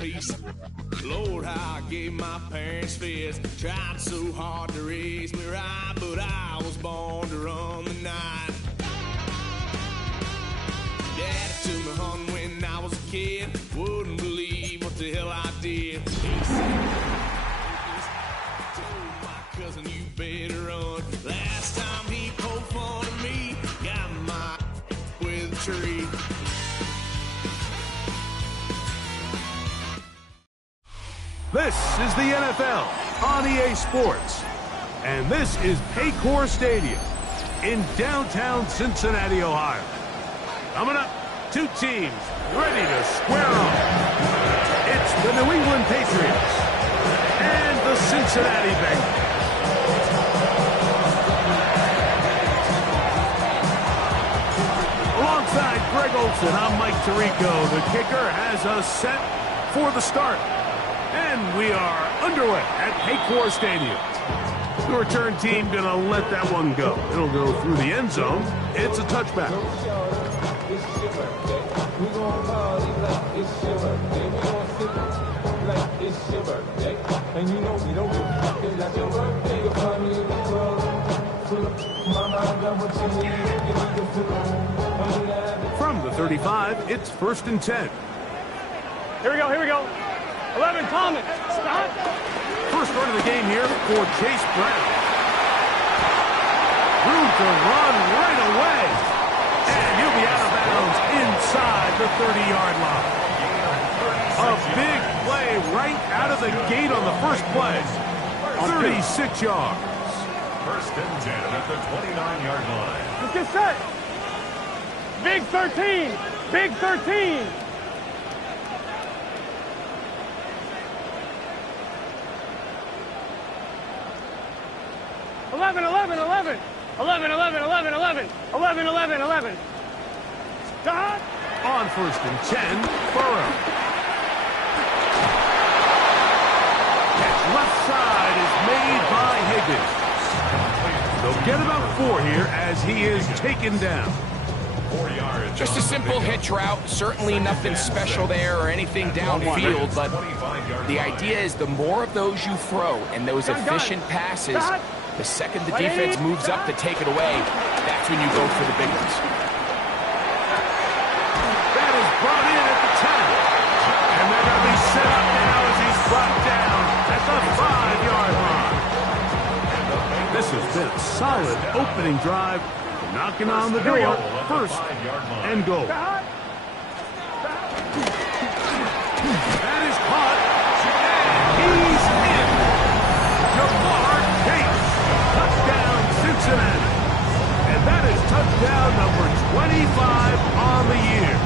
peace. Lord, how I gave my parents fist. Tried so hard to raise me right, but I was born to run the night. Daddy took me hunting when I was a kid. Wouldn't believe what the hell I did. He said, told my cousin, you better run. Last time he poked fun of me, got my with a tree. This is the NFL on EA Sports, and this is Paycor Stadium in downtown Cincinnati, Ohio. Coming up, two teams ready to square off. It's the New England Patriots and the Cincinnati Bengals. Alongside Greg Olson, I'm Mike Tirico. The kicker has us set for the start. And we are underway at Paycor Stadium. The return team going to let that one go. It'll go through the end zone. It's a touchback. From the 35, it's 1st and 10. Here we go, here we go. 11, Thomas. Stop. First run of the game here for Chase Brown. Room to run right away. And he'll be out of bounds inside the 30-yard line. A big play right out of the gate on the first play. 36 yards. 1st and 10 at the 29-yard line. Let's get set. Big 13. Big 13. Eleven, 11, 11. 11, 11, 11, 11. 11, 11, 11. Stop. On 1st and 10, Burrow. Catch left side is made by Higgins. They'll get about 4 here as he is taken down. 4 yards. Just a simple hitch route. Certainly nothing special there or anything downfield, but the idea is the more of those you throw and those efficient passes, the second the defense moves up to take it away, that's when you go for the big ones. That is brought in at the 10. And they're going to be set up now as he's brought down at the 5-yard line. This has been a solid opening drive, knocking on the door. 1st and goal. That is caught. And he's in. Jamar Chase. Touchdown, Cincinnati. And that is touchdown number 25 on the year.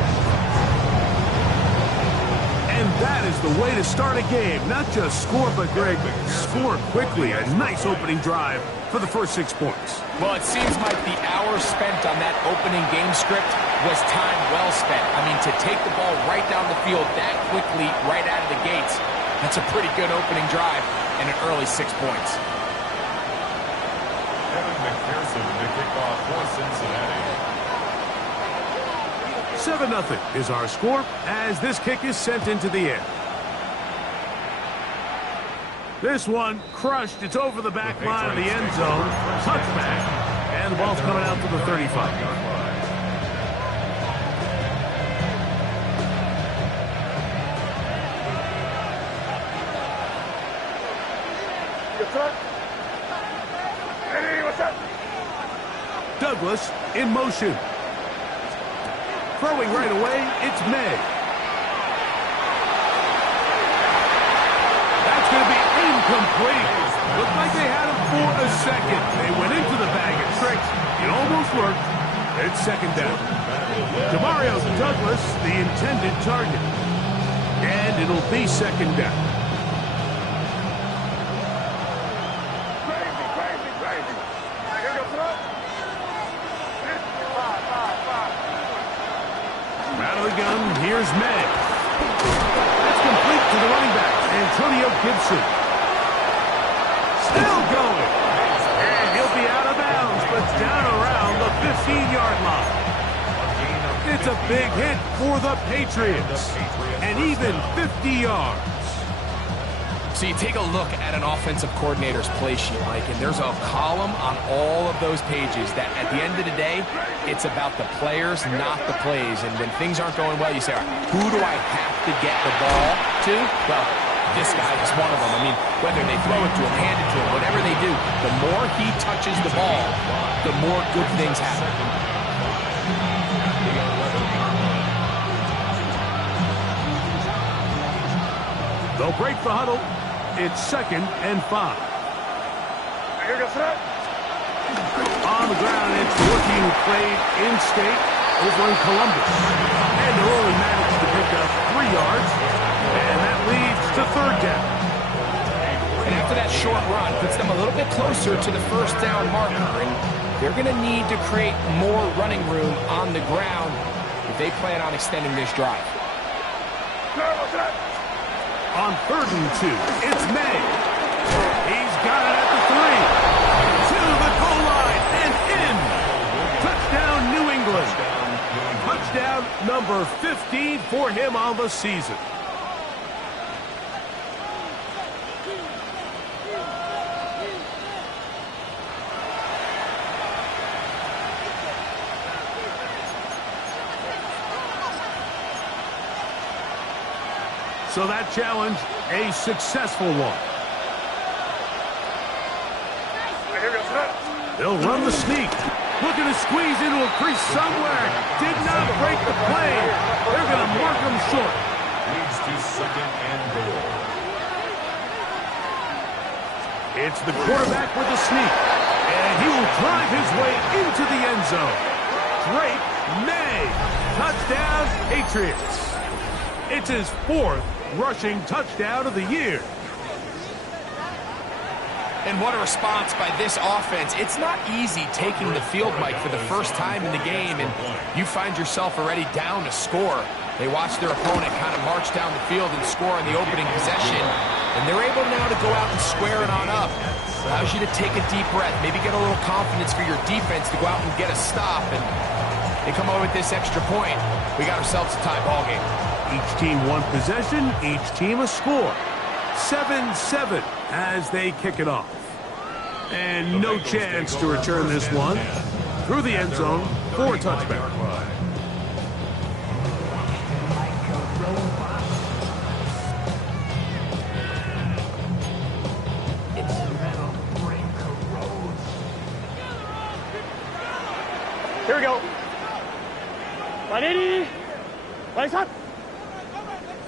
And that is the way to start a game. Not just score, but Greg, score quickly. A nice opening drive for the first 6 points. Well, it seems like the hour spent on that opening game script was time well spent. I mean, to take the ball right down the field that quickly, right out of the gates, that's a pretty good opening drive and an early 6 points. Evan McPherson to kick off for Cincinnati. 7-0 is our score as this kick is sent into the air. This one crushed. It's over the back line of the end zone. Touchback. And the ball's coming out to the 35. Douglas in motion. Throwing right away, it's May. That's going to be incomplete. Looked like they had him for a second. They went into the bag of tricks. It almost worked. It's 2nd down. Demario Douglas, the intended target. And it'll be 2nd down. Out of the gun, here's May. That's complete to the running back, Antonio Gibson. Still going. And he'll be out of bounds, but down around the 15-yard line. It's a big hit for the Patriots. And even 50 yards. So you take a look at an offensive coordinator's play sheet, Mike, and there's a column on all of those pages that at the end of the day, it's about the players, not the plays. And when things aren't going well, you say, all right, who do I have to get the ball to? Well, this guy is one of them. I mean, whether they throw it to him, hand it to him, whatever they do, the more he touches the ball, the more good things happen. They'll break the huddle. It's 2nd and 5. Here goes that. On the ground, it's working played in-state over in Columbus. And they'll only manage to pick up 3 yards. And that leads to 3rd down. And after that short run, puts them a little bit closer to the 1st down marker. And they're going to need to create more running room on the ground if they plan on extending this drive. On 3rd and 2, it's May. He's got it at the 3. To the goal line and in. Touchdown, New England. Touchdown number 15 for him on the season. So that challenge, a successful one. They'll run the sneak. Looking to squeeze into a crease somewhere. Did not break the play. They're going to mark him short. Leads to 2nd and goal. It's the quarterback with the sneak. And he will drive his way into the end zone. Drake May. Touchdown, Patriots. It's his 4th rushing touchdown of the year. And what a response by this offense. It's not easy taking the field, Mike, for the first time in the game, and you find yourself already down to score. They watch their opponent kind of march down the field and score on the opening possession, and they're able now to go out and square it on up. Allows you to take a deep breath, maybe get a little confidence for your defense to go out and get a stop, and they come away with this extra point. We got ourselves a tie ball game. Each team one possession, each team a score. 7-7 as they kick it off. And no chance to return this one. Through the end zone for a touchback. Here we go. 180. Lights up.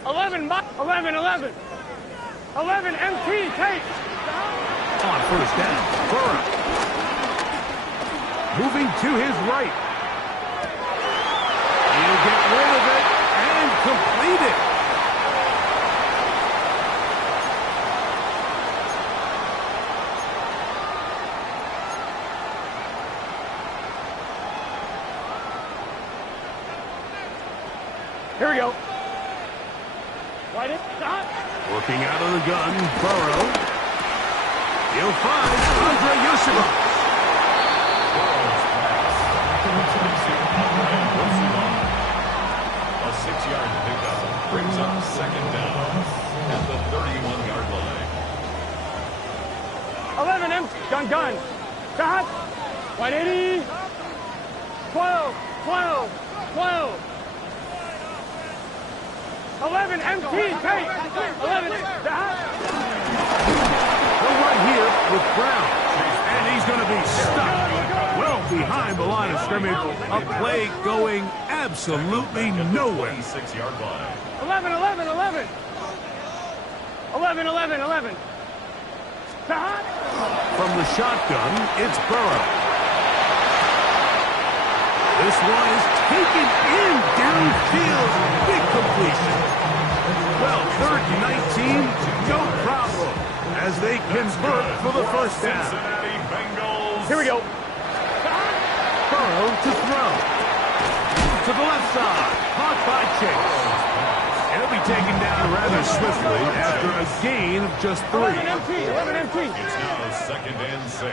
11, 11. 11, MT, take. On 1st down, Burrow. Moving to his right. He'll get rid of it and complete it. Here we go. Right in, stop. Working out of the gun, Burrow. He'll find Andre Yusuf. A 6-yard pickup brings up 2nd down at the 31-yard line. 11, empty. Gun. Stop. 180. 12. 11, MT, take. 11, stop. They're right here with Brown. And he's going to be stuck well behind the line of scrimmage. A play going absolutely nowhere. 6-yard line. 11. 11. Stop. From the shotgun, it's Burrow. This one is taken in downfield. Big completion. Well, 3rd and 19, no problem. As they convert for the 1st down. Cincinnati Bengals. Here we go. Burrow to throw. To the left side. Caught by Chase. And he'll be taken down rather swiftly after a gain of just 3. 11 MT. It's now 2nd and 6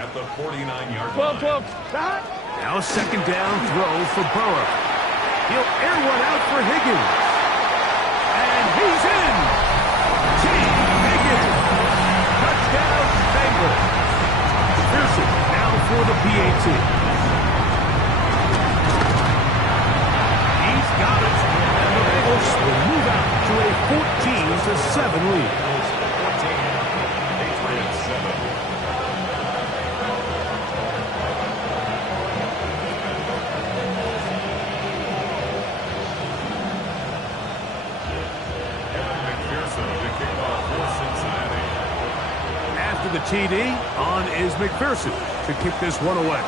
at the 49-yard line. 12. Stop. Now a 2nd down throw for Burrow. He'll air one out for Higgins. And he's in. T. Higgins. Touchdown, Bengals. Pearson now for the PAT. He's got it. And the Bengals will move out to a 14-7 lead. The TD on is McPherson to kick this one away.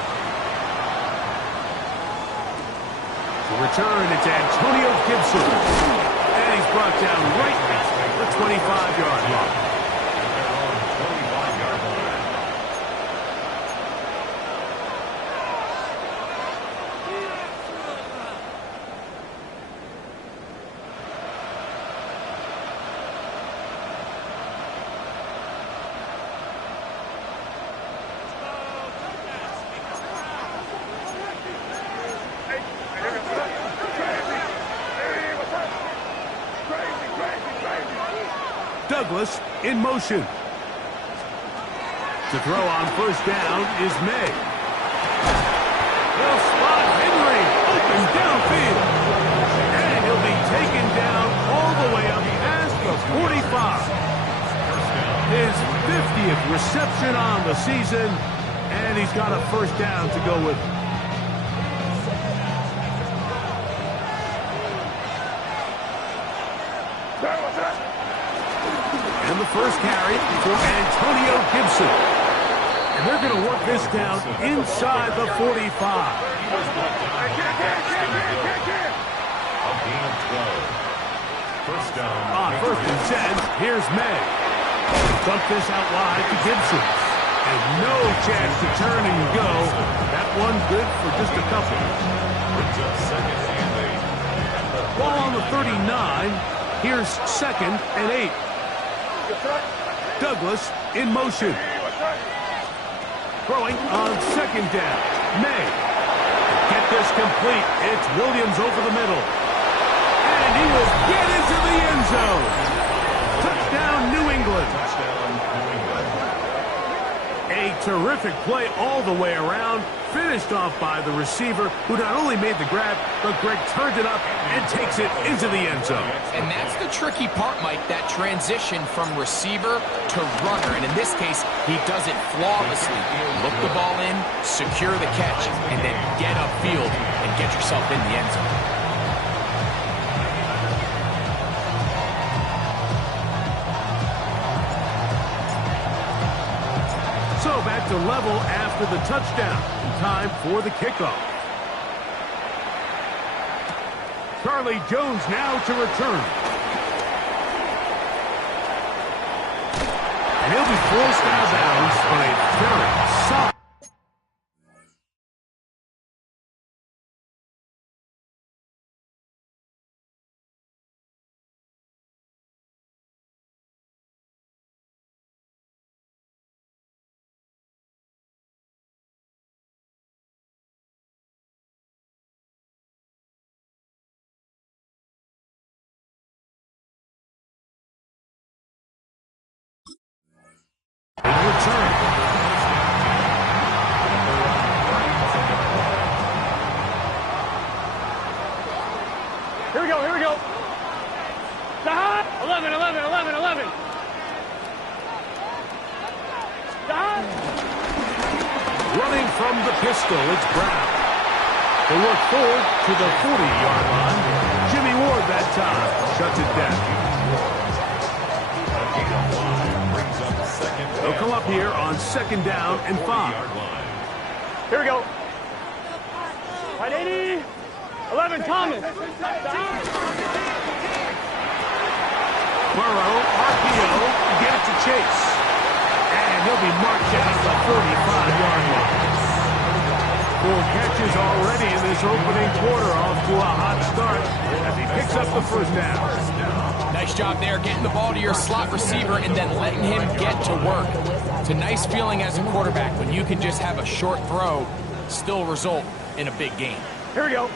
To return, it's Antonio Gibson. And he's brought down right at the 25-yard line. Douglas in motion. To throw on first down is May. He'll spot Henry open downfield. And he'll be taken down all the way up past the 45. His 50th reception on the season, and he's got a first down to go with it. And the first carry for Antonio Gibson. And they're going to work this down inside the 45. On first and 10, here's May. Dump this out wide to Gibson. And no chance to turn and go. That one good for just a couple. Ball on the 39. Here's 2nd and 8. Douglas in motion. Throwing on 2nd down. May. Get this complete. It's Williams over the middle. And he will get into the end zone. Touchdown, New England. A terrific play all the way around. Finished off by the receiver, who not only made the grab, but Greg turned it up and takes it into the end zone. And that's the tricky part, Mike, that transition from receiver to runner. And in this case, he does it flawlessly. Look the ball in, secure the catch, and then get upfield and get yourself in the end zone. So back to level after the touchdown. Time for the kickoff. Charlie Jones now to return. And he'll be forced out of bounds on a very solid. Return. Here we go, here we go. 11, 11, 11, 11. Running from the pistol, it's Brown. They work forward to the 40-yard line. Jimmy Ward that time shuts it down. They'll come up here on 2nd down and 5. Here we go. Right, 80. 11, Thomas. Burrow, RPO, get it to Chase. And he'll be marked down the 45-yard line. 4 catches already in this opening quarter, off to a hot start as he picks up the first down. Nice job there, getting the ball to your slot receiver and then letting him get to work. It's a nice feeling as a quarterback when you can just have a short throw, still result in a big game. Here we go.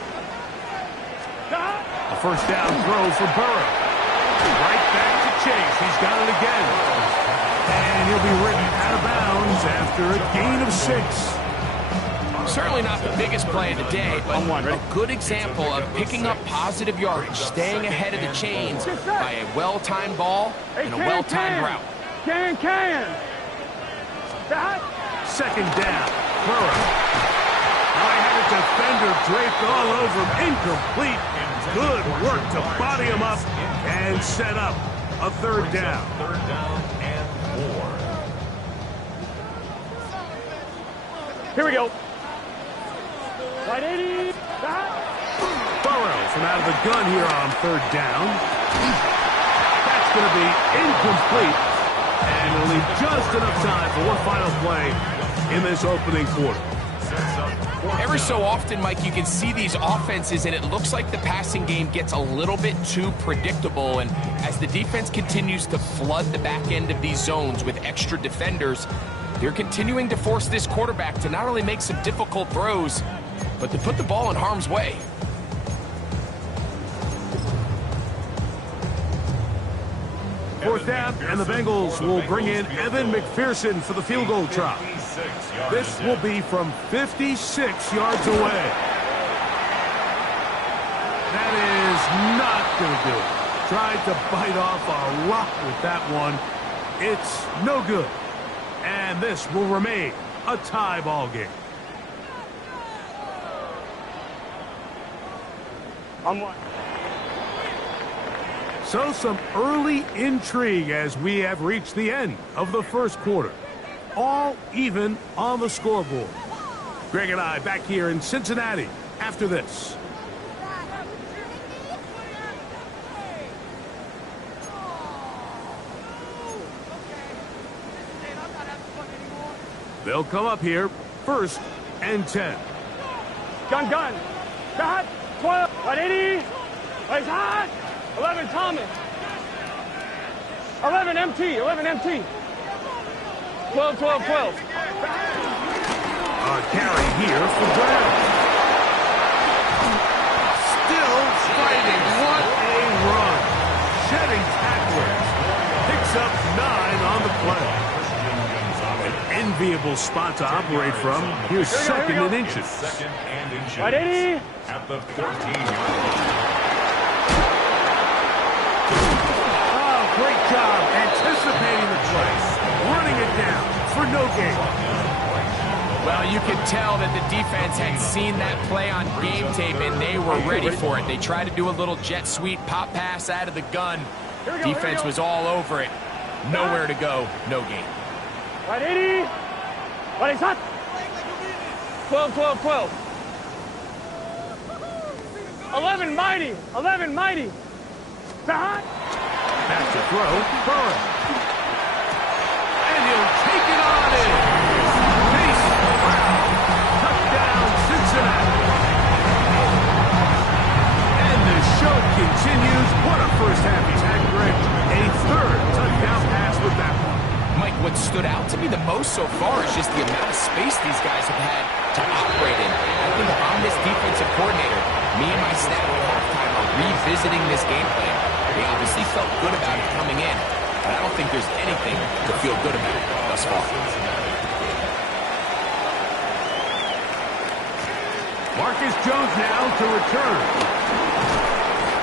A first down throw for Burrow. Right back to Chase. He's got it again. And he'll be written out of bounds after a gain of 6. Certainly not the biggest play of the day, but a good example of picking up positive yardage, staying ahead of the chains by a well-timed ball and a well-timed route. Second down. Burrow. Now he had a defender draped all over him. Incomplete. Good work to body him up and set up a third down. Third down and 4. Here we go. Right 80. Burrow from out of the gun here on third down. That's going to be incomplete. And we'll leave just enough time for one final play in this opening quarter. Every so often, Mike, you can see these offenses, and it looks like the passing game gets a little bit too predictable. And as the defense continues to flood the back end of these zones with extra defenders, they're continuing to force this quarterback to not only make some difficult throws, but to put the ball in harm's way. Fourth down, and the Bengals will bring in Evan McPherson for the field goal try. This will be from 56 yards away. That is not going to do it. Tried to bite off a rock with that one. It's no good. And this will remain a tie ball game. On one. So some early intrigue as we have reached the end of the first quarter. All even on the scoreboard. Greg and I back here in Cincinnati after this. They'll come up here, 1st and 10. Gun. Got 12. 180. He's hot. 11 Thomas. 11 MT. 12. A carry here for Brown. Still fighting. What a run. Shedding tacklers. Picks up 9 on the play. An enviable spot to operate from. Here's second and inches. Second and inches. 180. At the 14-yard line. Oh, great job anticipating the play. Running it down for no gain. Well, you could tell that the defense had seen that play on game tape, and they were ready for it. They tried to do a little jet sweep pop pass out of the gun. Defense was all over it. Nowhere to go, no gain. 180. But he's hot. 12. 11 mighty. Hot. Back to throw. Burrow. And he'll take it on in. Mason Brown. Touchdown, Cincinnati. And the show continues. What a first half he's had, Greg. A third touchdown pass with that one. Mike, what stood out to me the most so far is just the amount of space these guys have had to operate in. I think if I'm this defensive coordinator, me and my staff at halftime are revisiting this game plan. They obviously felt good about it coming in, but I don't think there's anything to feel good about thus far. Marcus Jones now to return.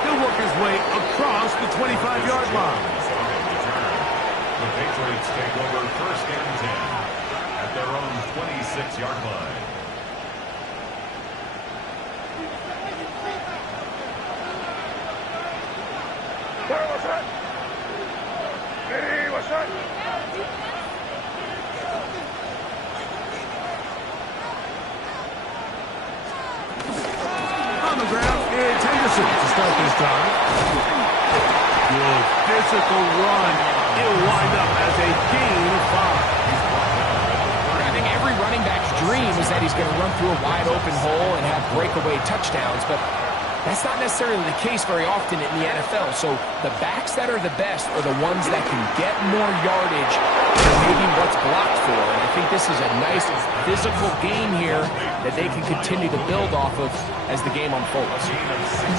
He'll work his way across the 25-yard line. The Patriots take over 1st and 10 at their own 26-yard line. What's that? Hey, what's that? On the ground, it's Henderson to start this drive. Good physical run. It'll wind up as a gain of 5. I think every running back's dream is that he's going to run through a wide open hole and have breakaway touchdowns, but That's not necessarily the case very often in the NFL. So the backs that are the best are the ones that can get more yardage than maybe what's blocked for. And I think this is a nice physical game here that they can continue to build off of as the game unfolds.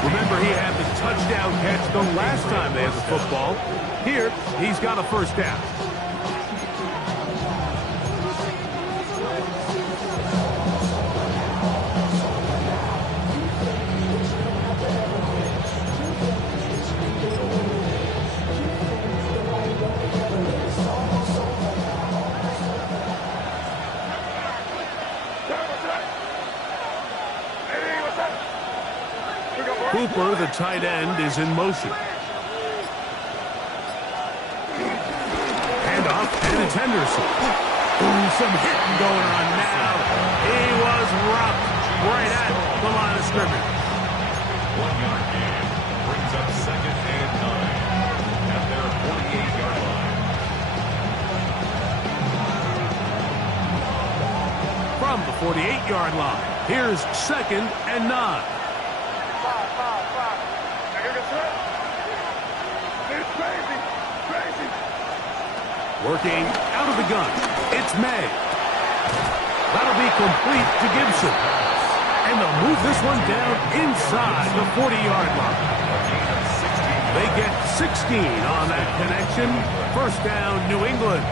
Remember, he had the touchdown catch the last time they had the football. Here, he's got a first down. Cooper, the tight end, is in motion. Handoff, and it's Henderson. Ooh, some hitting going on now. He was rocked right at the line of scrimmage. 1 yard gain brings up 2nd and 9 at their 48-yard line. From the 48-yard line, here's 2nd and 9. Working out of the gun. It's May. That'll be complete to Gibson. And they'll move this one down inside the 40-yard line. They get 16 on that connection. First down, New England.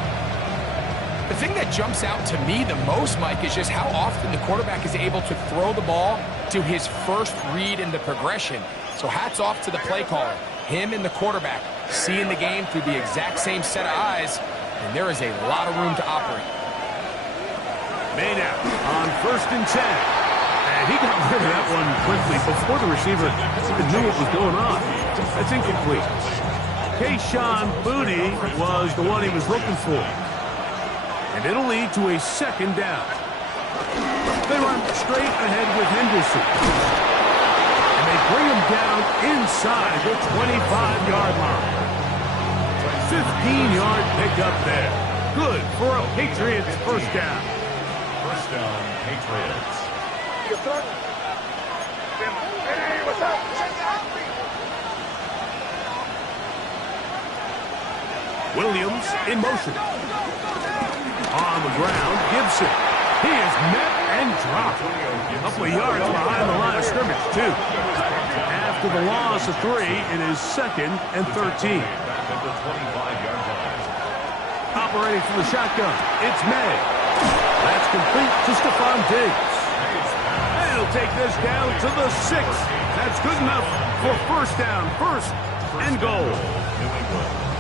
The thing that jumps out to me the most, Mike, is just how often the quarterback is able to throw the ball to his first read in the progression. So hats off to the play caller. Him and the quarterback seeing the game through the exact same set of eyes, and there is a lot of room to operate. Made out on 1st and 10. And he got rid of that one quickly before the receiver even knew what was going on. That's incomplete. Kayshon Boutte was the one he was looking for. And it'll lead to a 2nd down. They run straight ahead with Henderson. And they bring him down inside the 25-yard line. 15-yard pickup there. Good for a Patriots first down. First down, Patriots. Williams in motion. On the ground, Gibson. He is met and dropped. A couple of yards behind the line of scrimmage, too. After the loss of 3, it is 2nd and 13. Operating from the shotgun, it's May. That's complete to Stephon Diggs. And he'll take this down to the 6. That's good enough for first down, 1st and goal.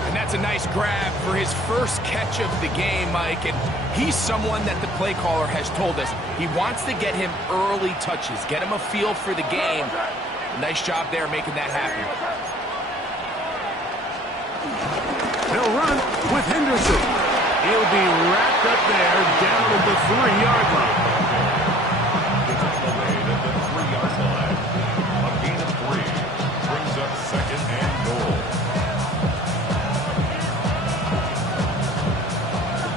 And that's a nice grab for his first catch of the game, Mike. And he's someone that the play caller has told us he wants to get him early touches, get him a feel for the game. Nice job there making that happen. They'll run with Henderson. He'll be wrapped up there down at the 3-yard line. At the 3-yard line. A gain of 3 brings up 2nd and goal.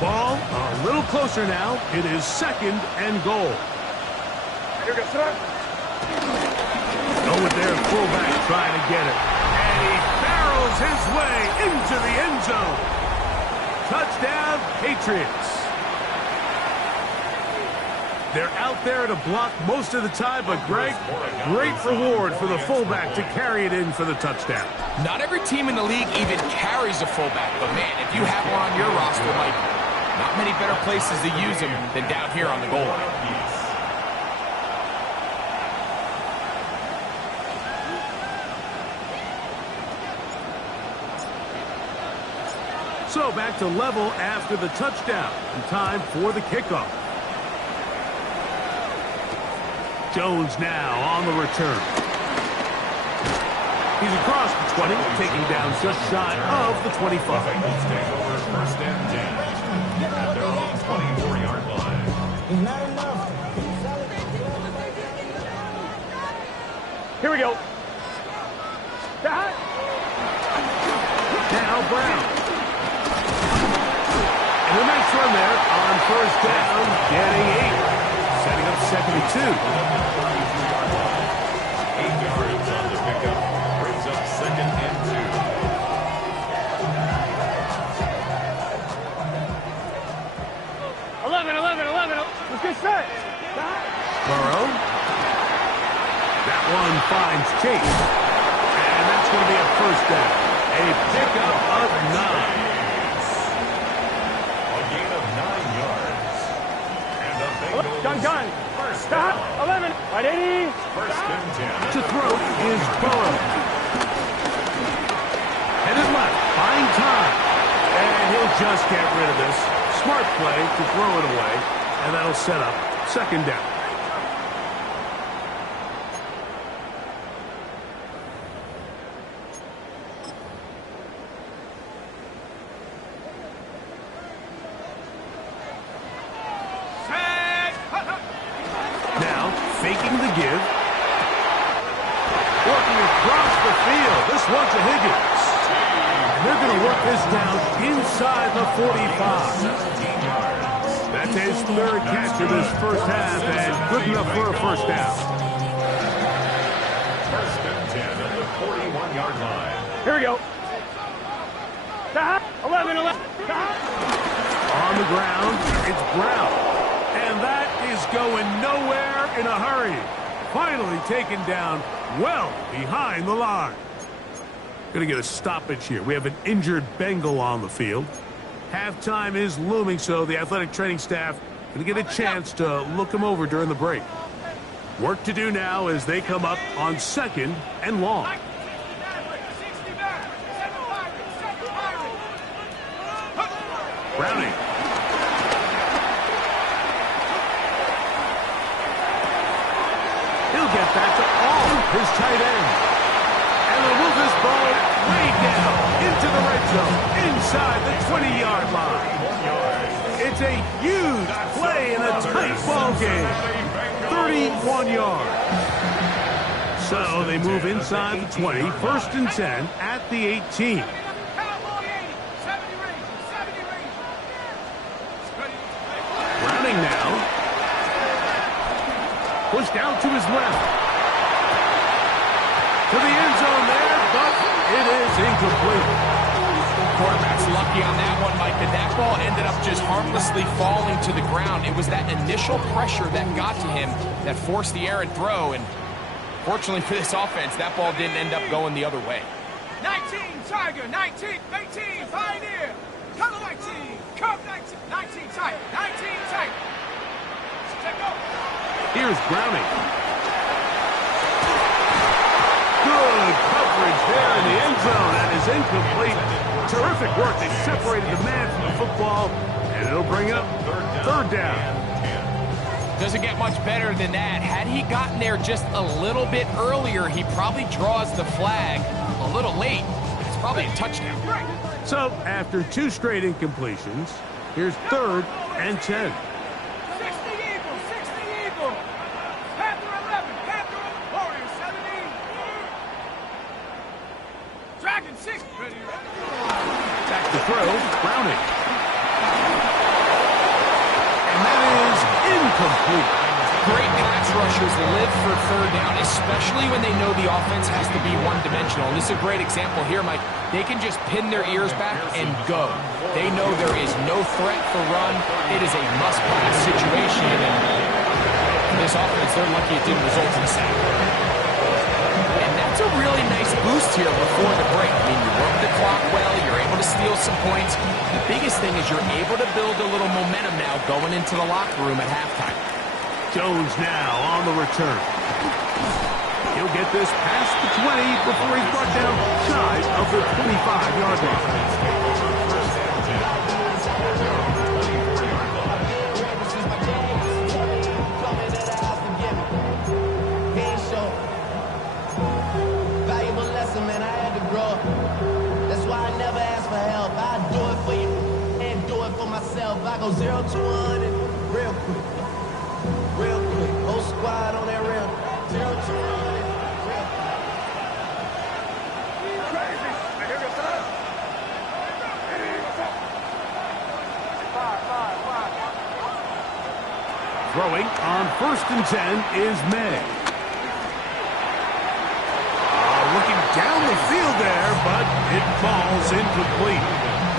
Ball a little closer now. It is 2nd and goal. Go with their fullback trying to get it. And he barrels his way into the end zone. Touchdown, Patriots. They're out there to block most of the time, but Greg, great reward for the fullback to carry it in for the touchdown. Not every team in the league even carries a fullback, but man, if you have one on your roster, Mike, not many better places to use him than down here on the goal line. So back to level after the touchdown, and time for the kickoff. Jones now on the return. He's across the 20, taking down just shy of the 25. Bengals take over 1st and 10 at their own 24-yard line. Here we go. Now Brown. And a nice run there on 1st down, getting 8. Setting up 2nd and 2. 8 yards one finds Chase. And that's going to be a first down. A pickup of 9. A gain of 9 yards. And the Bengals Gun. first Stop. down. 11. Right, 80. First and 10. To throw is Burrow. Headed left, buying time. And he'll just get rid of this. Smart play to throw it away. And that'll set up second down. Now, faking the give. Working across the field. This one's a Higgins. And they're going to work this down inside the 45. That's his third catch of this first half, and good enough for a first down. First and 10 at the 41-yard line. Here we go. Stop. 11. Stop. On the ground, it's Brown. And that is going nowhere in a hurry. Finally taken down well behind the line. Going to get a stoppage here. We have an injured Bengal on the field. Halftime is looming, so the athletic training staff going to get a chance to look him over during the break. Work to do now as they come up on second and long. Browning. He'll get that to all his tight ends. And they'll move this ball way down into the red zone, inside the 20-yard line. It's a huge play in a tight ball game. 31 yards. So they move inside the 20, first and 10 at the 18. Browning now. Pushed out to his left. To the end zone there, but it is incomplete. Quarterback's lucky on that one, Mike, that that ball ended up just harmlessly falling to the ground. It was that initial pressure that got to him that forced the errant throw, and fortunately for this offense, that ball didn't end up going the other way. 19, Tiger, 19, 18, Pioneer, cover 19, cover 19, 19, Tiger, 19, Tiger. Check go. Here's Browning. Good coverage there in the end zone. That is incomplete. Terrific work. They separated the man from the football, and it'll bring up third down. Doesn't get much better than that. Had he gotten there just a little bit earlier, he probably draws the flag a little late. It's probably a touchdown. So, after 2 straight incompletions, here's third and 10. 60 Eagles, 60 Eagles. Panther 11, Panther Warriors 17. Dragon 6. Ready. Back to throw, Browning. And that is incomplete. Great pass rushers live for third down, especially when they know the offense has to be one-dimensional. And this is a great example here, Mike. They can just pin their ears back and go. They know there is no threat for run. It is a must-pass situation. And for this offense, they're lucky it didn't result in a sack. And that's a really nice boost here before the break. I mean, you work the clock well. You're able to steal some points. The biggest thing is you're able to build a little momentum now going into the locker room at halftime. Jones now on the return. He'll get this past the 20 before he's brought down shy of the 25-yard Valuable lesson, man. I had to grow up. That's why I never ask for help. I do it for you and do it for myself. I go 0 to 100 real quick. Real quick. Whole squad on that real. 0 to 100 real quick. Crazy. I hear you, son. Five. Throwing on first and 10 is May. Looking down the field there, but it falls incomplete.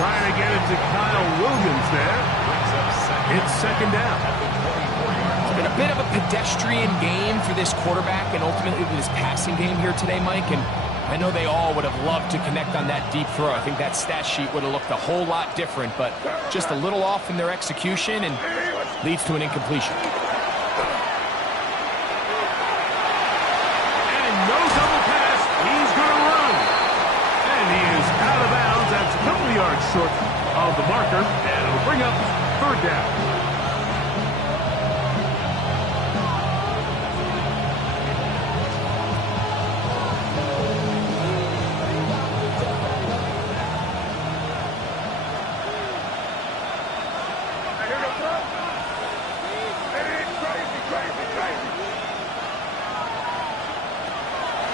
Trying to get it to Kyle Williams there. It's second down. Been a bit of a pedestrian game for this quarterback and ultimately this passing game here today, Mike. And I know they all would have loved to connect on that deep throw. I think that stat sheet would have looked a whole lot different, but just a little off in their execution and leads to an incompletion. And no double pass. He's going to run. And he is out of bounds. That's a couple yards short of the marker, and it'll bring up third down.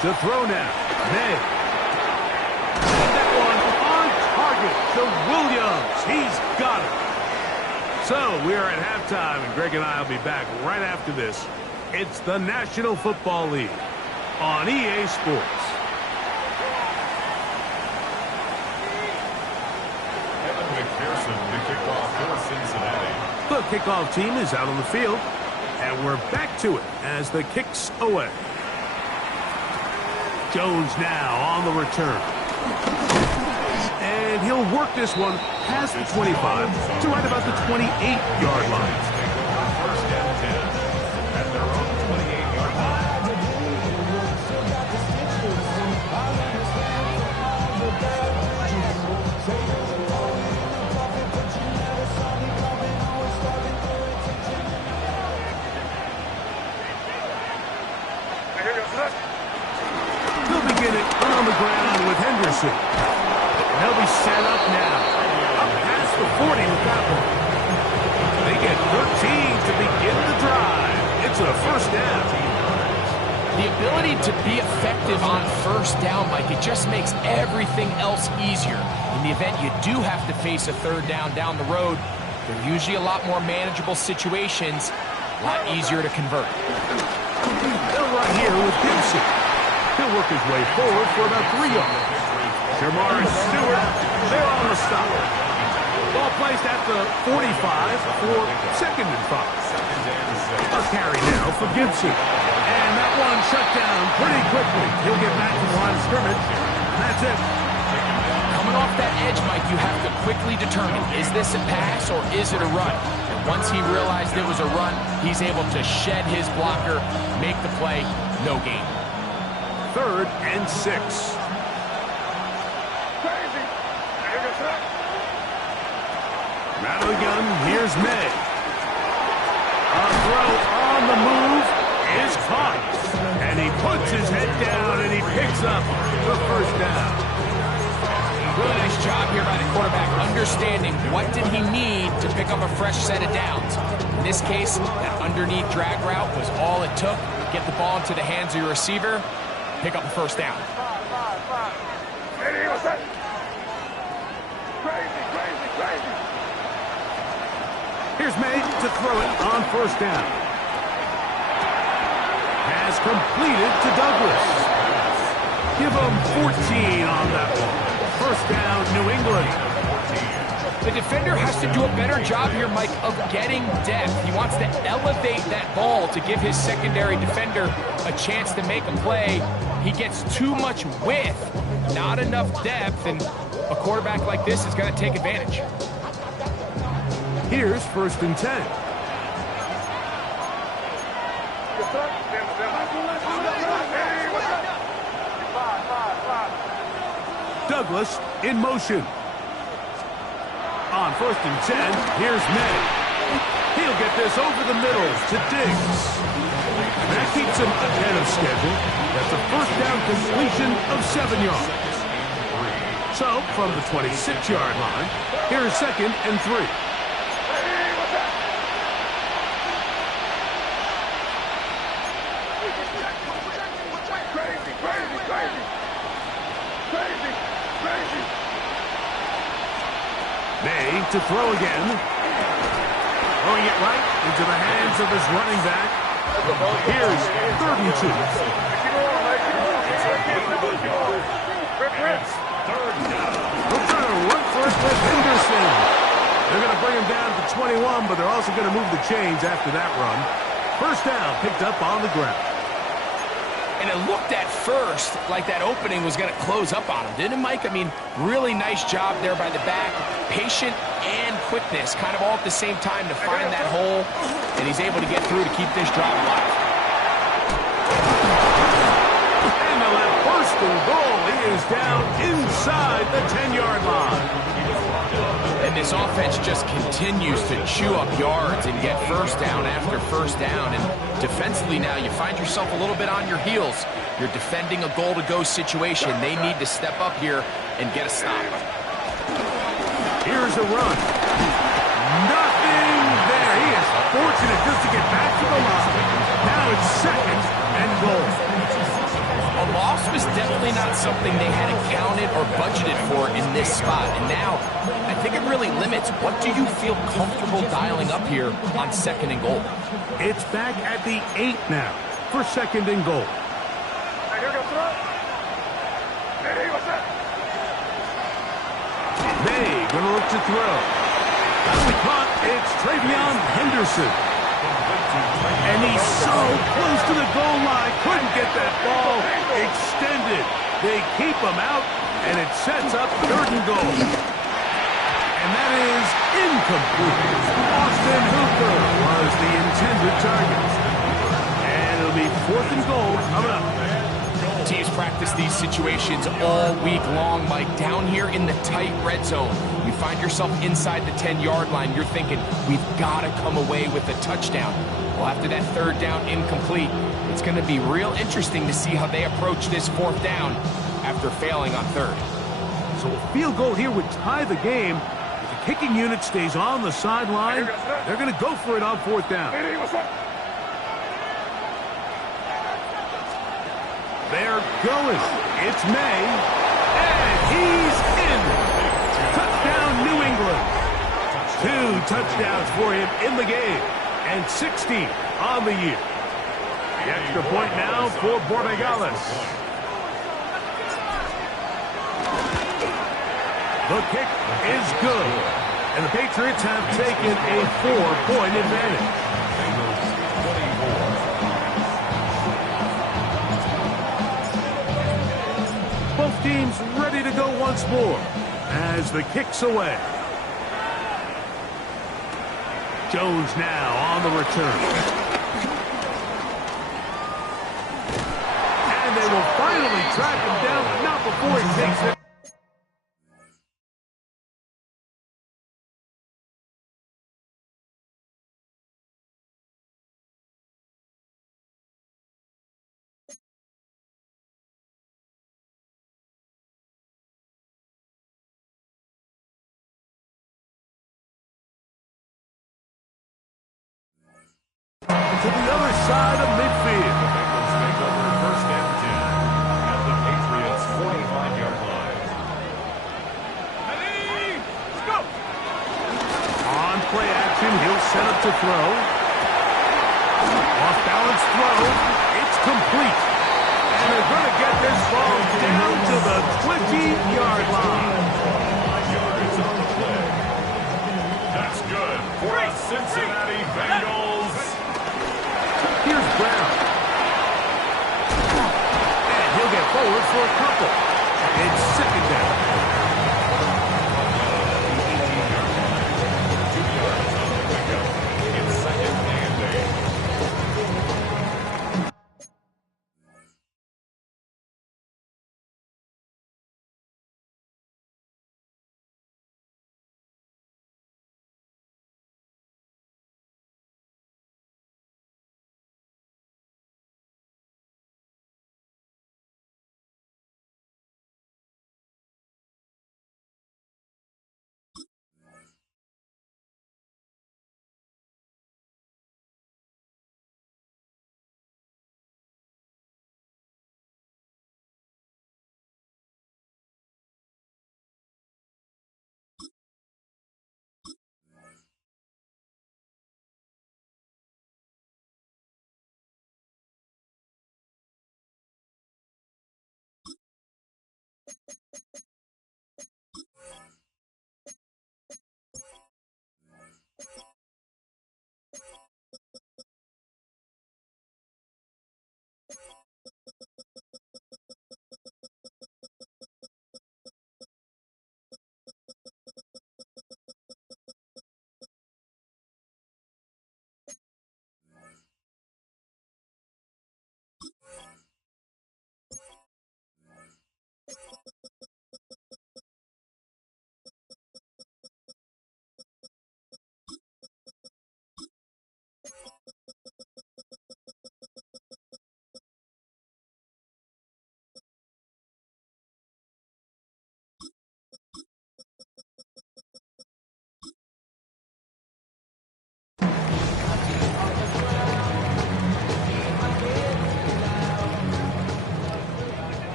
To throw now, May. And that one on target to Williams. He's got it. So we are at halftime, and Greg and I will be back right after this. It's the National Football League on EA Sports. Evan McPherson to kick off for Cincinnati. The kickoff team is out on the field, and we're back to it as the kick's away. Jones now on the return. And he'll work this one past the 25 to right about the 28-yard line. First and 10 at their own 28-yard line. He'll begin it on the ground with Henderson. They'll be set up now. Up past the 40 with that one. They get 13 to begin the drive. It's a first down. The ability to be effective on first down, Mike, it just makes everything else easier. In the event you do have to face a third down the road, they're usually a lot more manageable situations, a lot easier to convert. They'll run here with Gibson. He'll work his way forward for about 3 yards. Jamar and Stewart, they're on the stop. Ball placed at the 45 for second and 5. A carry now for Gibson. And that one shut down pretty quickly. He'll get back to the line of scrimmage. And that's it. Coming off that edge, Mike, you have to quickly determine, is this a pass or is it a run? And once he realized it was a run, he's able to shed his blocker, make the play, no gain. 3rd and 6. Out of the gun, here's May. A throw on the move is caught. And he puts his head down and he picks up the first down. Really nice job here by the quarterback, understanding what did he need to pick up a fresh set of downs. In this case, that underneath drag route was all it took. Get the ball into the hands of your receiver, pick up a first down. Here's May to throw it on first down. Pass completed to Douglas. Give him 14 on that one. First down, New England. The defender has to do a better job here, Mike, of getting depth. He wants to elevate that ball to give his secondary defender a chance to make a play. He gets too much width, not enough depth, and a quarterback like this is going to take advantage. Here's 1st and 10. Douglas in motion. On 1st and 10, here's May. He'll get this over the middle to Diggs. That keeps him ahead of schedule. That's a first down completion of 7 yards. So, from the 26-yard line, here's 2nd and 3. May to throw again. Throwing it right into the hands of his running back. Here's 3rd and 2. We're trying to run for it with Henderson. They're going to bring him down to 21, but they're also going to move the chains after that run. First down picked up on the ground. And it looked at first like that opening was going to close up on him, didn't it, Mike? I mean, really nice job there by the back. Patient and quickness, kind of all at the same time to find that hole. And he's able to get through to keep this drive alive. And on that first and goal, he is down inside the 10-yard line. And this offense just continues to chew up yards and get first down after first down. And defensively now, you find yourself a little bit on your heels. You're defending a goal-to-go situation. They need to step up here and get a stop. Here's a run. Nothing there. He is fortunate just to get back to the line. Now it's second and goal. A loss was definitely not something they had accounted or budgeted for in this spot. And now, I think it really limits what do you feel comfortable dialing up here on second and goal. It's back at the 8 now for second and goal. May going to look to throw. Out the caught, it's Travion Henderson. And he's so close to the goal line, couldn't get that ball extended. They keep him out, and it sets up third and goal. And that is incomplete. Austin Hooper was the intended target. And it'll be fourth and goal coming up. Teams practice these situations all week long, Mike. Down here in the tight red zone, you find yourself inside the 10-yard line. You're thinking, we've got to come away with a touchdown. Well, after that third down incomplete, it's going to be real interesting to see how they approach this fourth down after failing on third. So a field goal here would tie the game. If the kicking unit stays on the sideline, they're going to go for it on fourth down. They're going. It's May. And he's in. Touchdown, New England. 2 touchdowns for him in the game. And 16 on the year. The extra point now for Borregales. The kick is good. And the Patriots have taken a 4-point advantage. Both teams ready to go once more as the kick's away. Jones now on the return. And they will finally track him down, but not before he takes it. To the other side of midfield. Bengals take over first and 10 at the Patriots' 45-yard line. Let's go. On play action, he'll set up to throw. Off balance throw. It's complete. And they're going to get this ball down to the 20-yard line. Yards on the play. That's good for the Cincinnati Bengals. Here's Brown. And he'll get forward for a couple. It's second down.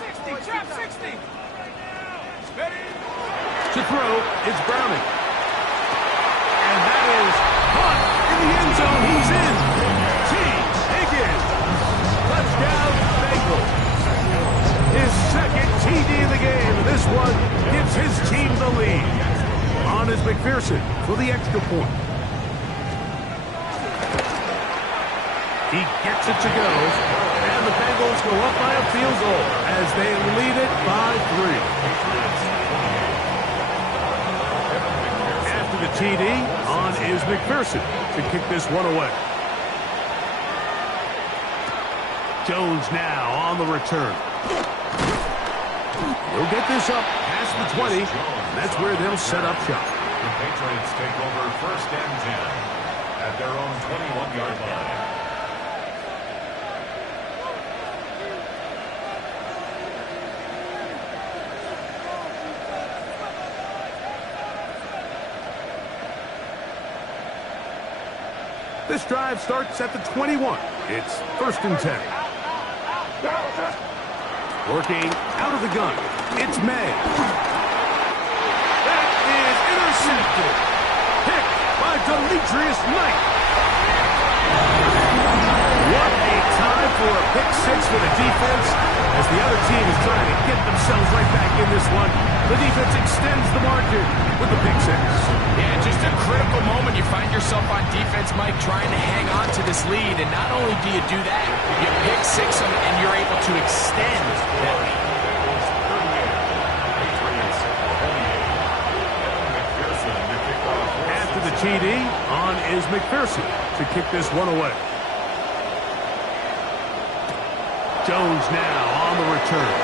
60, trap 60. Ready? To throw, it's Browning. And that is caught in the end zone. He's in. T. Higgins. Touchdown, Bengals. His second TD of the game. This one gives his team the lead. On is McPherson for the extra point. He gets it to go. And the Bengals go up by a field goal as they lead it by 3. After the TD, on is McPherson to kick this one away. Jones now on the return. He'll get this up past the 20. That's where they'll set up shop. The Patriots take over 1st and 10 at their own 21-yard line. This drive starts at the 21. It's 1st and 10. Working out of the gun. It's May. That is intercepted. Picked by Demetrius Knight. What a time for a pick six for the defense as the other team is trying to get themselves right back in this one. The defense extends the margin with the pick six. Yeah, just a critical moment. You find yourself on defense, Mike, trying to hang on to this lead. And not only do you do that, you pick six them and you're able to extend that lead. After the TD, on is McPherson to kick this one away. Jones now on the return.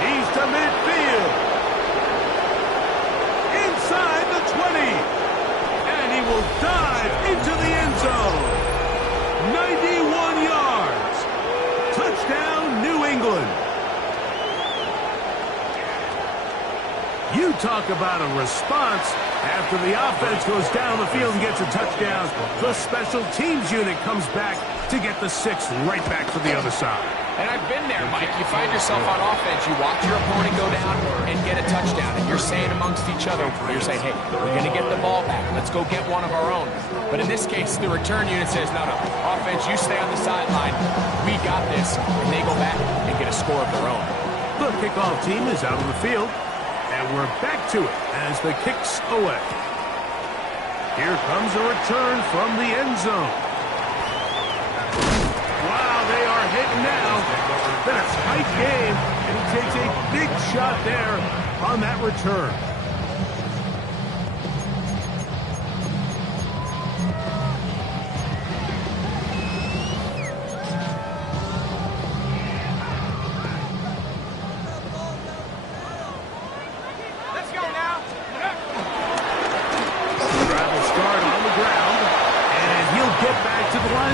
He's to midfield. Inside the 20. And he will dive into the end zone. 91 yards. Touchdown, New England. You talk about a response. After the offense goes down the field and gets a touchdown, the special teams unit comes back to get the 6 right back for the other side. And I've been there, Mike. You find yourself on offense. You watch your opponent go down and get a touchdown. And you're saying amongst each other, you're saying, hey, we're going to get the ball back. Let's go get one of our own. But in this case, the return unit says, no, offense, you stay on the sideline. We got this. And they go back and get a score of their own. The kickoff team is out on the field. And we're back to it as the kick's away. Here comes a return from the end zone. Wow, they are hitting now. Been a tight game, and he takes a big shot there on that return.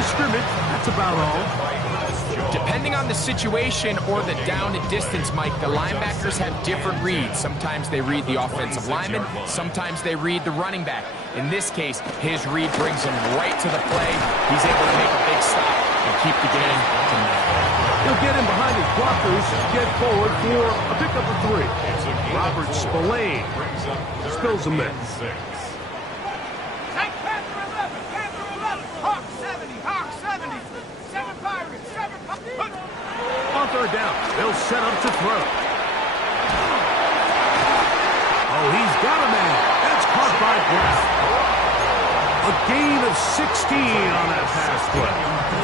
Scrimmage. That's about all. Depending on the situation or the down and distance, Mike, the linebackers have different reads. Sometimes they read the offensive lineman. Sometimes they read the running back. In this case, his read brings him right to the play. He's able to make a big stop and keep the game to net. He'll get in behind his blockers, get forward for a pickup of 3. Robert Spillane spills him there. On 3rd down, they'll set up to throw. Oh, he's got a man. That's caught by Brown. A gain of 16 on that pass play.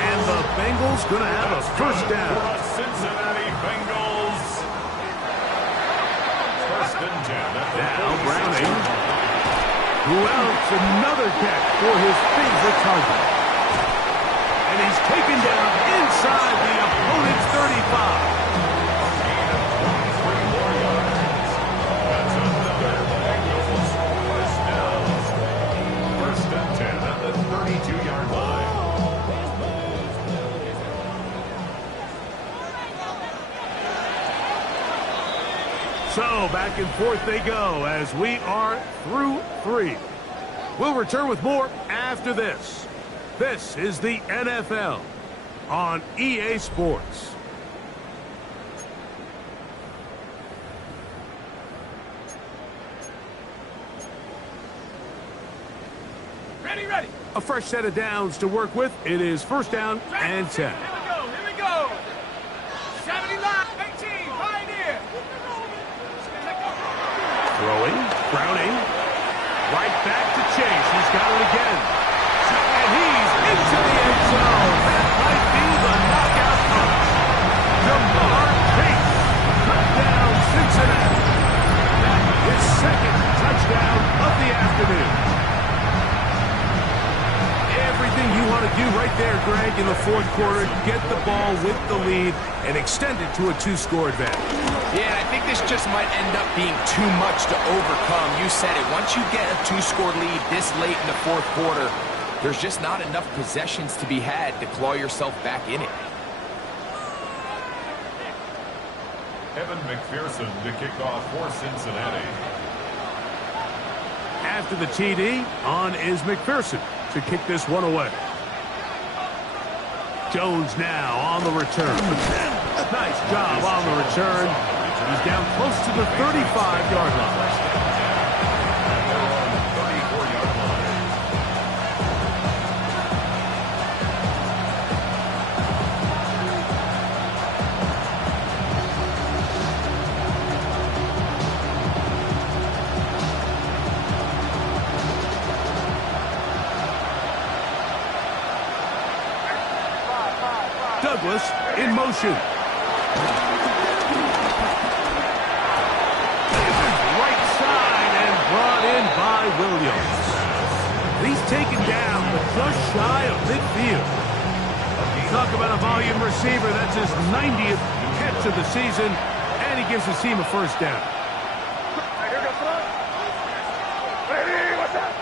And the Bengals going to have a 1st down. Cincinnati Bengals. 1st and 10. Now Browning, who outs another catch for his favorite target. And he's taken down inside the opponent's 35. That's another Bengals 1st down. 1st and 10 at the 32-yard line. So back and forth they go as we are through 3. We'll return with more after this. This is the NFL on EA Sports. Ready. A fresh set of downs to work with. It is first down and 10. Here we go. 79, 18, Pioneer. Throwing, Browning, right back to Chase. He's got it again. And he's into the end zone. That might be the knockout punch. Jamar Chase, touchdown Cincinnati. That is second touchdown of the afternoon. Everything you want to do right there, Greg, in the fourth quarter, get the ball with the lead and extend it to a two-score advantage. Yeah, and I think this just might end up being too much to overcome. You said it. Once you get a two-score lead this late in the fourth quarter, there's just not enough possessions to be had to claw yourself back in it. Evan McPherson to kick off for Cincinnati. After the TD, on is McPherson to kick this one away. Jones now on the return. Nice job on the return. He's down close to the 35-yard line. 34-yard line. Douglas in motion. Right side and brought in by Williams. He's taken down, but just shy of midfield. Talk about a volume receiver. That's his 90th catch of the season, and he gives his team a first down. What's up?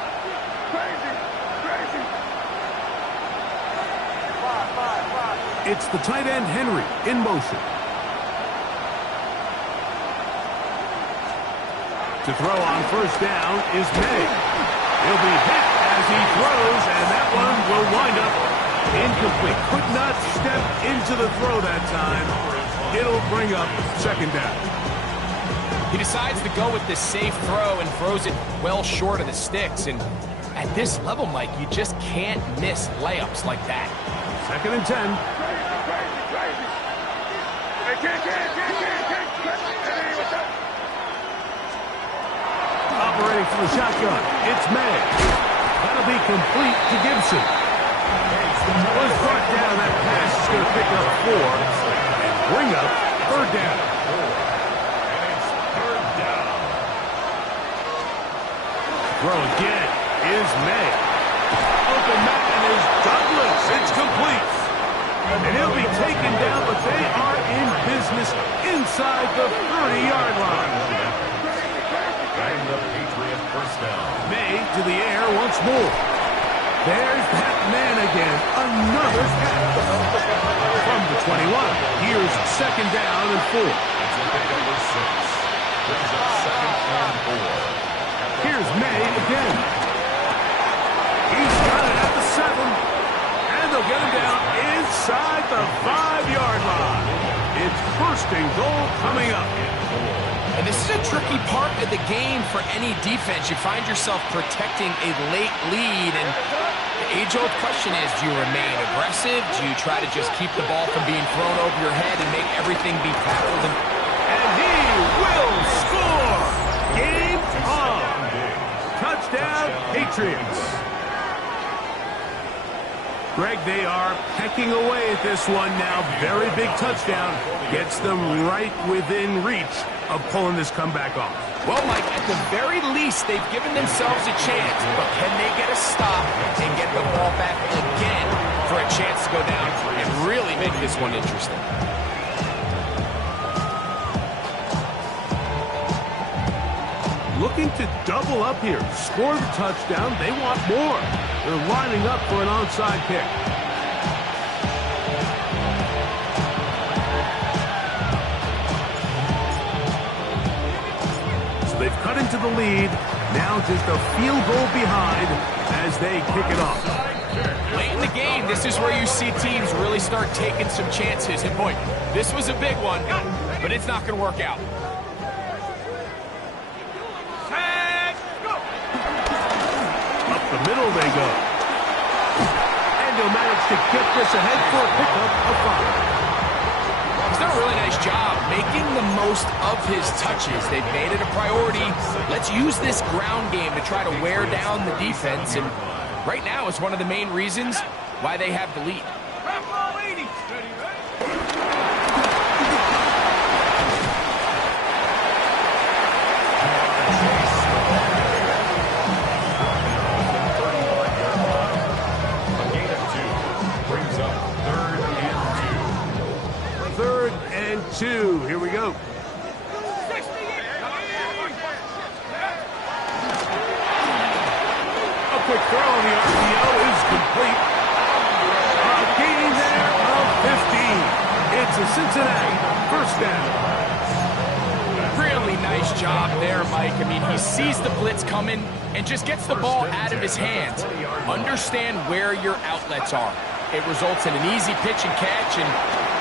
Crazy. It's the tight end Henry in motion. To throw on first down is May. He'll be hit as he throws, and that one will wind up incomplete. Could not step into the throw that time. It'll bring up second down. He decides to go with the safe throw and throws it well short of the sticks. And at this level, Mike, you just can't miss layups like that. Second and 10. Operating from the shotgun, it's May. That'll be complete to Gibson. Was brought down. That pass is going to pick up 4 and bring up third down. And it's third down. Throw again is May. Open man is Douglas. It's complete. And he'll be taken down, but they are in business inside the 30-yard line. And the Patriot first down. May to the air once more. There's that man again. Another catch. From the 21. Here's second down and 4. It's a pick number 6. Brings up second and 4. Here's May again. He's got it at the 7. And they'll get him down inside the 5-yard line. It's first and goal coming up. And this is a tricky part of the game for any defense. You find yourself protecting a late lead, and the age-old question is, do you remain aggressive? Do you try to just keep the ball from being thrown over your head and make everything be tackled? And he will score! Game on! Touchdown, Patriots! Greg, they are pecking away at this one now. Very big touchdown. Gets them right within reach of pulling this comeback off. Well, Mike, at the very least, they've given themselves a chance. But can they get a stop and get the ball back again for a chance to go down and really make this one interesting? Looking to double up here. Score the touchdown. They want more. They're lining up for an onside kick. So they've cut into the lead. Now just a field goal behind as they kick it off. Late in the game, this is where you see teams really start taking some chances. And boy, this was a big one, but it's not going to work out. Set, go. Up the middle they go. And he'll manage to get this ahead for a pickup of 5. He's done a really nice job making the most of his touches. They've made it a priority. Let's use this ground game to try to wear down the defense. And right now, it's one of the main reasons why they have the lead. Third and 2. Here we go. A quick throw on the RPO is complete. A gain there of 15. It's a Cincinnati first down. Really nice job there, Mike. I mean, he sees the blitz coming and just gets the ball out of his hands. Understand where your outlets are. It results in an easy pitch and catch and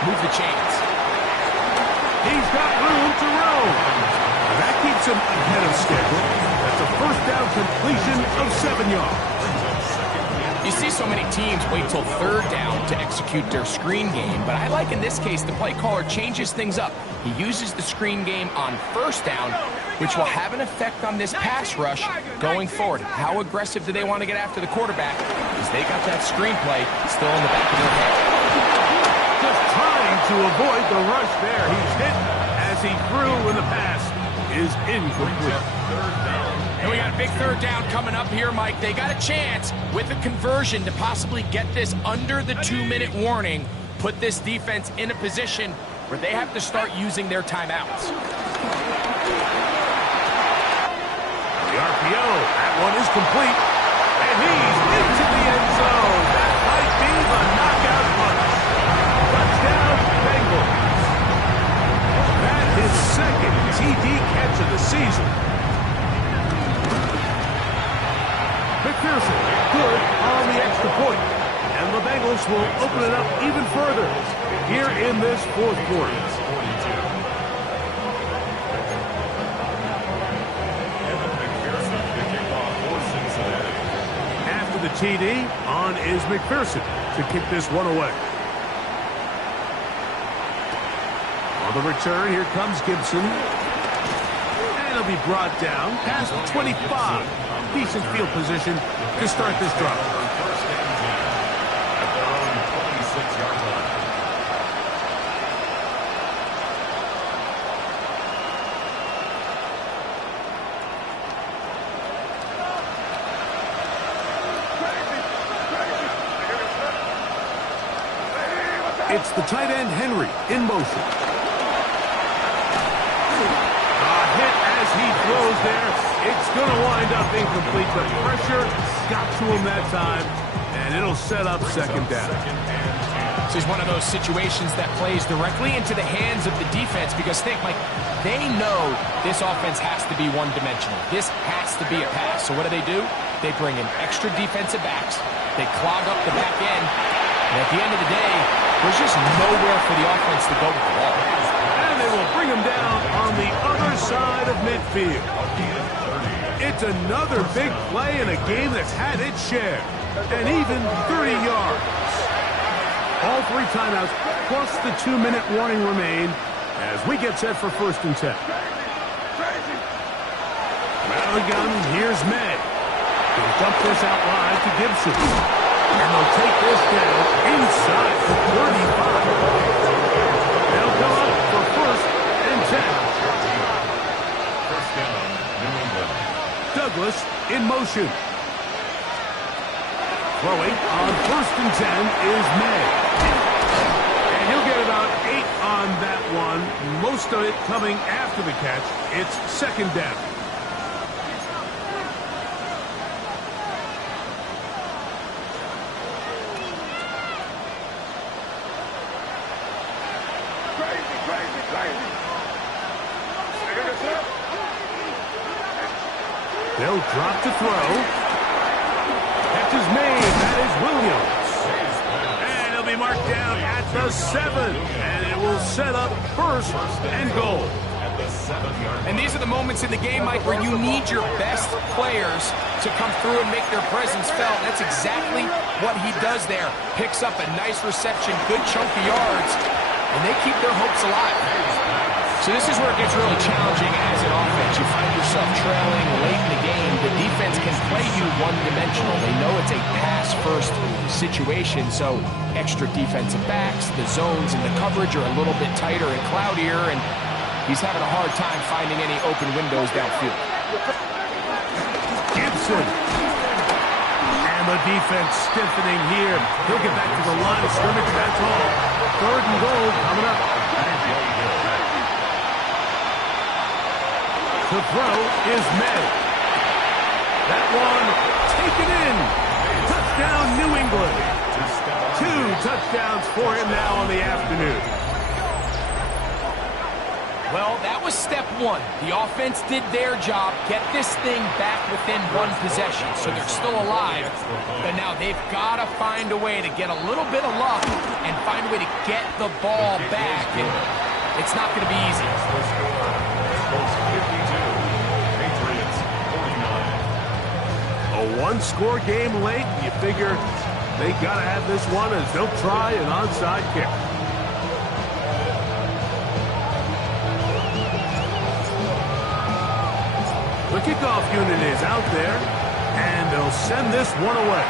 move the chains. He's got room to roam. That keeps him ahead of schedule. That's a first down completion of 7 yards. You see so many teams wait till third down to execute their screen game, but I like in this case the play caller changes things up. He uses the screen game on first down, which will have an effect on this pass rush going forward. How aggressive do they want to get after the quarterback? Because they got that screenplay still in the back of their head. Just trying to avoid the rush there. He's hit as he threw when the pass is incomplete. And we got a big third down coming up here, Mike. They got a chance with a conversion to possibly get this under the 2-minute warning, put this defense in a position where they have to start using their timeouts. The RPO, that one is complete. And he's into the end zone. That might be the knockout punch. Touchdown, Bengal. That's his second TD catch of the season. McPherson, good on the extra point. And the Bengals will open it up even further here in this fourth quarter. After the TD, on is McPherson to kick this one away. On the return, here comes Gibson. And he'll be brought down past the 25. Decent field position to start this drive. First and 10 at their own 26-yard line. It's the tight end Henry in motion. A hit as he throws there. It's going to wind up incomplete, but pressure got to him that time, and it'll set up second down. This is one of those situations that plays directly into the hands of the defense because think, Mike, they know this offense has to be one-dimensional. This has to be a pass. So what do? They bring in extra defensive backs. They clog up the back end. And at the end of the day, there's just nowhere for the offense to go with the ball. And they will bring him down on the other side of midfield. It's another big play in a game that's had its share. And even 30 yards. All 3 timeouts plus the 2-minute warning remain as we get set for first and 10. Out of the gun, here's May. He'll dump this out wide to Gibson. And they'll take this down inside the 35. They'll come up for first and 10. First down, New England. Douglas in motion. Throwing on first and 10 is May. And he'll get about 8 on that one. Most of it coming after the catch. It's second down. They'll drop to throw. Catch is made. That is Williams. And he'll be marked down at the 7, and it will set up first and goal. And these are the moments in the game, Mike, where you need your best players to come through and make their presence felt. That's exactly what he does there. Picks up a nice reception, good chunk of yards, and they keep their hopes alive. So this is where it gets really challenging as an offense. You find yourself trailing late in the game. The defense can play you one-dimensional. They know it's a pass-first situation, so extra defensive backs, the zones and the coverage are a little bit tighter and cloudier, and he's having a hard time finding any open windows downfield. Gibson. And the defense stiffening here. He'll get back to the line of scrimmage, that's all. 3rd and goal coming up. To throw is May. That one taken in. Touchdown, New England. 2 touchdowns for him now on the afternoon. Well, that was step 1. The offense did their job, get this thing back within 1 possession, so they're still alive. But now they've got to find a way to get a little bit of luck and find a way to get the ball back. And it's not going to be easy. A 1-score game late, you figure they got to have this one as they'll try an onside kick. The kickoff unit is out there, and they'll send this one away.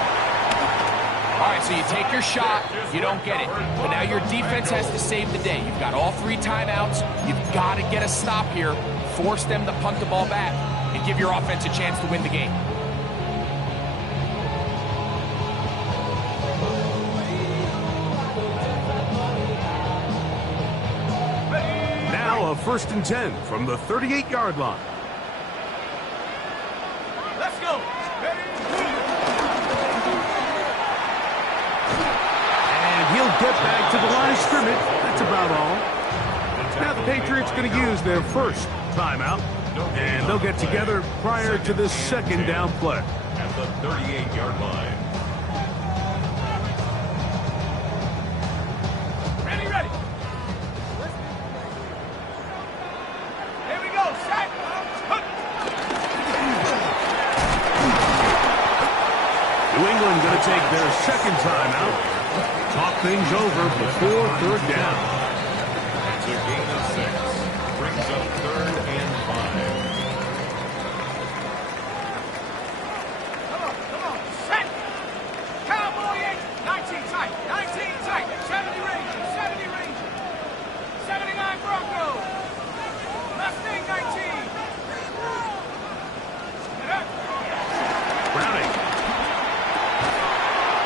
All right, so you take your shot, you don't get it. But now your defense has to save the day. You've got all 3 timeouts. You've got to get a stop here, force them to punt the ball back, and give your offense a chance to win the game. Now a 1st and 10 from the 38-yard line. Let's go. And he'll get back to the line of scrimmage. That's about all. Now the Patriots going to use their first timeout, and they'll get together prior to this 2nd down play. At the 38-yard line. Ready. Here we go. Set. New England going to take their 2nd timeout. Talk things over before 3rd down. It's a gain of 6. Brings up 3rd and 5. Come on. Set. Cowboy 8. 19 tight. 19 tight. 70 Rangers. 79 Broncos. Left thing 19. Get up. Browning.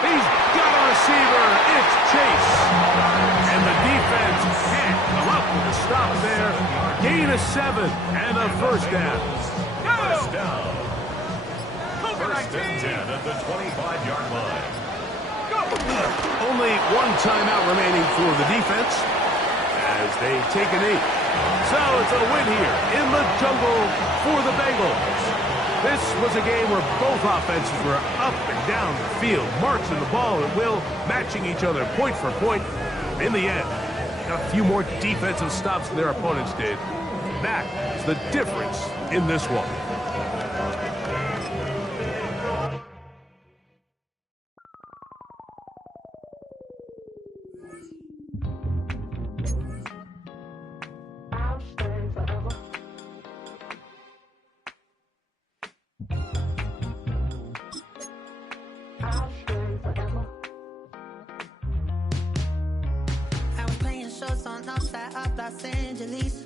He's got a receiver. It's Chase. And the defense can't come up with a stop there. Gain of 7 and a 1st down. First down. 1st and 10 at the 25-yard line. Only 1 timeout remaining for the defense as they take a knee. So it's a win here in the jungle for the Bengals. This was a game where both offenses were up and down the field, marching the ball at will, matching each other point for point. In the end, got a few more defensive stops than their opponents did. That is the difference in this one. On outside of Los Angeles.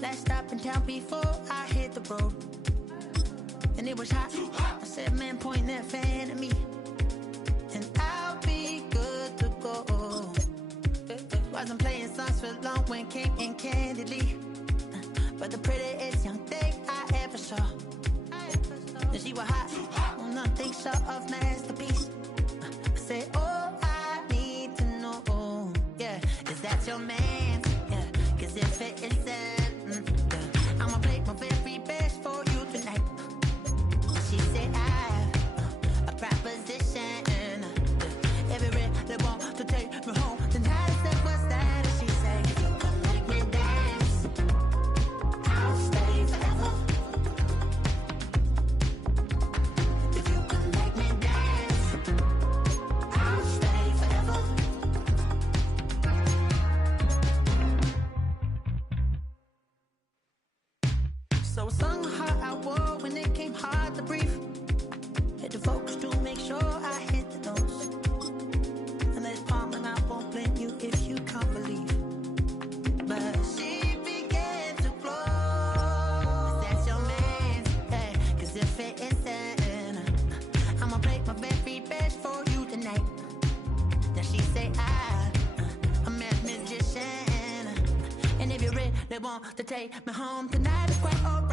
Last stop in town before I hit the road. And it was hot. I said, man, point that fan at me. And I'll be good to go. Wasn't playing songs for long when came in candidly. But the prettiest young thing I ever saw. And she was hot. On nothing short of masterpiece. I said, oh, I need to know. Yeah, is that your man? Yeah, cause if it isn't, I'ma play my very best for you tonight. She said I have a proposition. Every red they want to take They want to take me home tonight. It's quite alright.